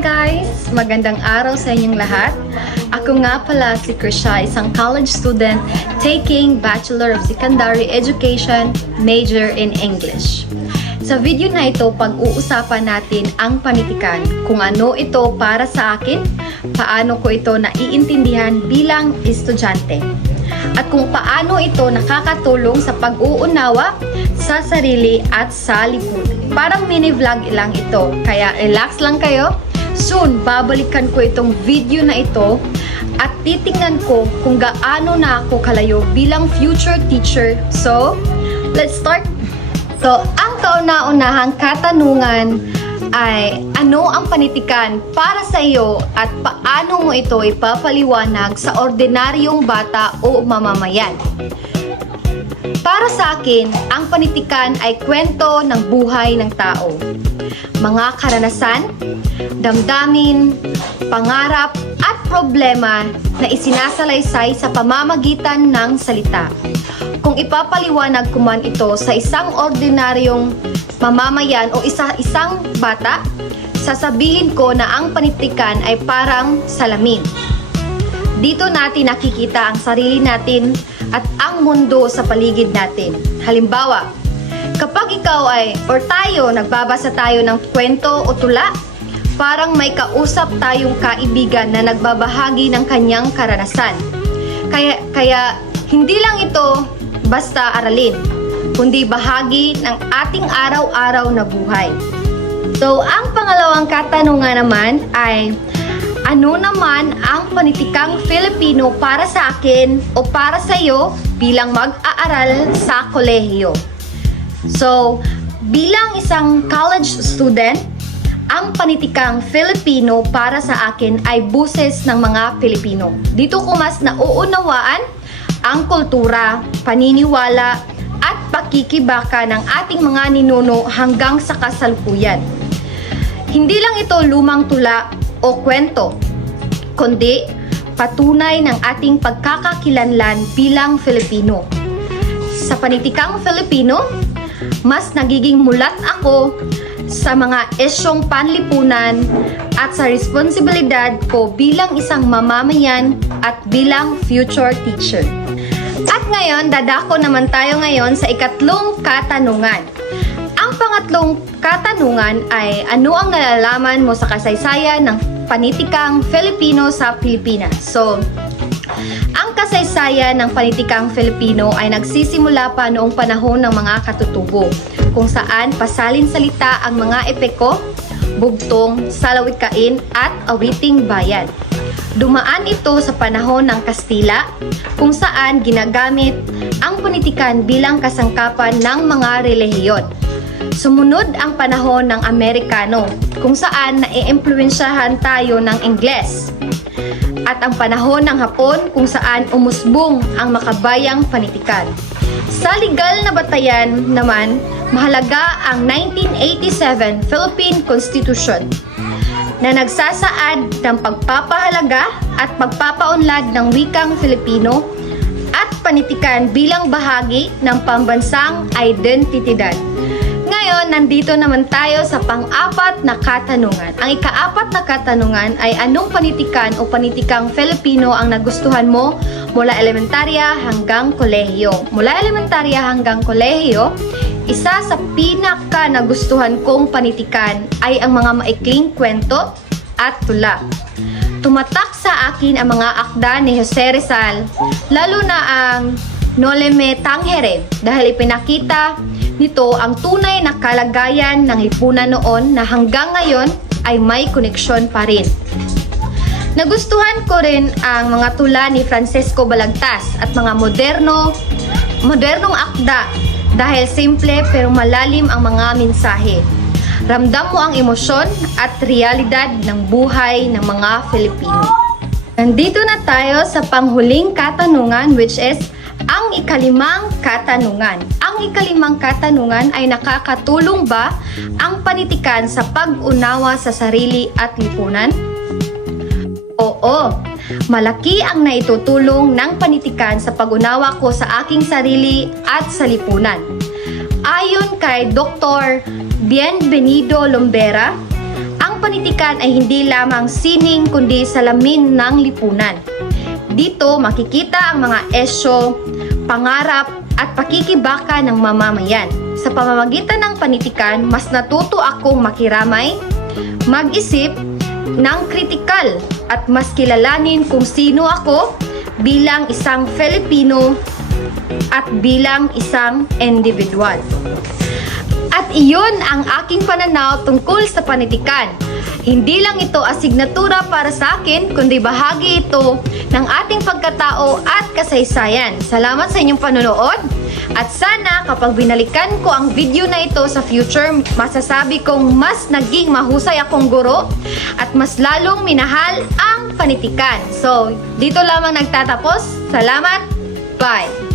guys! Magandang araw sa inyong lahat. Ako nga pala si Krisha, isang college student taking Bachelor of Secondary Education, major in English. Sa video na ito, pag-uusapan natin ang panitikan, kung ano ito para sa akin, paano ko ito naiintindihan bilang estudyante, at kung paano ito nakakatulong sa pag-uunawa sa sarili at sa lipunan. Parang mini vlog lang ito, kaya relax lang kayo. Soon, babalikan ko itong video na ito at titingnan ko kung gaano na ako kalayo bilang future teacher. So, let's start! So, ang kauna-unahang katanungan ay ano ang panitikan para sa iyo at paano mo ito ipapaliwanag sa ordinaryong bata o mamamayan? Para sa akin, ang panitikan ay kwento ng buhay ng tao. Mga karanasan, damdamin, pangarap at problema na isinasalaysay sa pamamagitan ng salita. Kung ipapaliwanag ko man ito sa isang ordinaryong mamamayan o isang bata, sasabihin ko na ang panitikan ay parang salamin. Dito natin nakikita ang sarili natin at ang mundo sa paligid natin. Halimbawa, kapag ikaw nagbabasa tayo ng kwento o tula, parang may kausap tayong kaibigan na nagbabahagi ng kanyang karanasan. Kaya hindi lang ito basta aralin, kundi bahagi ng ating araw-araw na buhay. So, ang pangalawang katanungan naman ay, ano naman ang panitikang Filipino para sa akin o para sa iyo bilang mag-aaral sa kolehiyo? So, bilang isang college student, ang panitikang Filipino para sa akin ay buses ng mga Pilipino. Dito ko mas nauunawaan ang kultura, paniniwala, at pakikibaka ng ating mga ninuno hanggang sa kasalukuyan. Hindi lang ito lumang tula o kwento, kundi patunay ng ating pagkakakilanlan bilang Filipino. Sa panitikang Filipino, mas nagiging mulat ako sa mga isyong panlipunan at sa responsibilidad ko bilang isang mamamayan at bilang future teacher. At ngayon, dadako naman tayo ngayon sa ikatlong katanungan. Ang pangatlong katanungan ay, ano ang nalalaman mo sa kasaysayan ng panitikang Filipino sa Pilipinas? So, ang kasaysayan ng panitikang Filipino ay nagsisimula pa noong panahon ng mga katutubo, kung saan pasalin-salita ang mga epeko, bugtong, salawikain at awiting bayan. Dumaan ito sa panahon ng Kastila, kung saan ginagamit ang panitikan bilang kasangkapan ng mga relihiyon. Sumunod ang panahon ng Amerikano, kung saan naiimpluwensyahan tayo ng Ingles. At ang panahon ng Hapon, kung saan umusbong ang makabayang panitikan. Sa legal na batayan naman, mahalaga ang 1987 Philippine Constitution na nagsasaad ng pagpapahalaga at pagpapaunlad ng wikang Filipino at panitikan bilang bahagi ng pambansang identidad. Ngayon, nandito naman tayo sa pang-apat na katanungan. Ang ika-apat na katanungan ay, anong panitikan o panitikang Filipino ang nagustuhan mo mula elementarya hanggang kolehiyo? Mula elementarya hanggang kolehiyo, isa sa pinaka nagustuhan kong panitikan ay ang mga maikling kwento at tula. Tumatak sa akin ang mga akda ni Jose Rizal, lalo na ang Noleme Tangere, dahil ipinakita nito ang tunay na kalagayan ng lipunan noon na hanggang ngayon ay may koneksyon pa rin. Nagustuhan ko rin ang mga tula ni Francisco Balagtas at mga modernong akda, dahil simple pero malalim ang mga mensahe. Ramdam mo ang emosyon at realidad ng buhay ng mga Filipino. Nandito na tayo sa panghuling katanungan, which is ang ikalimang katanungan. Ang ikalimang katanungan ay, nakakatulong ba ang panitikan sa pag-unawa sa sarili at lipunan? Oo, malaki ang naitutulong ng panitikan sa pag-unawa ko sa aking sarili at sa lipunan. Ayon kay Dr. Bienvenido Lombera, ang ang panitikan ay hindi lamang sining kundi salamin ng lipunan. Dito makikita ang mga esyo, pangarap at pakikibaka ng mamamayan. Sa pamamagitan ng panitikan, mas natuto akong makiramay, mag-isip ng kritikal at mas kilalanin kung sino ako bilang isang Filipino at bilang isang individual. At iyon ang aking pananaw tungkol sa panitikan. Hindi lang ito asignatura para sa akin, kundi bahagi ito ng ating pagkatao at kasaysayan. Salamat sa inyong panonood. At sana kapag binalikan ko ang video na ito sa future, masasabi kong mas naging mahusay akong guro at mas lalong minahal ang panitikan. So, dito lamang nagtatapos. Salamat. Bye!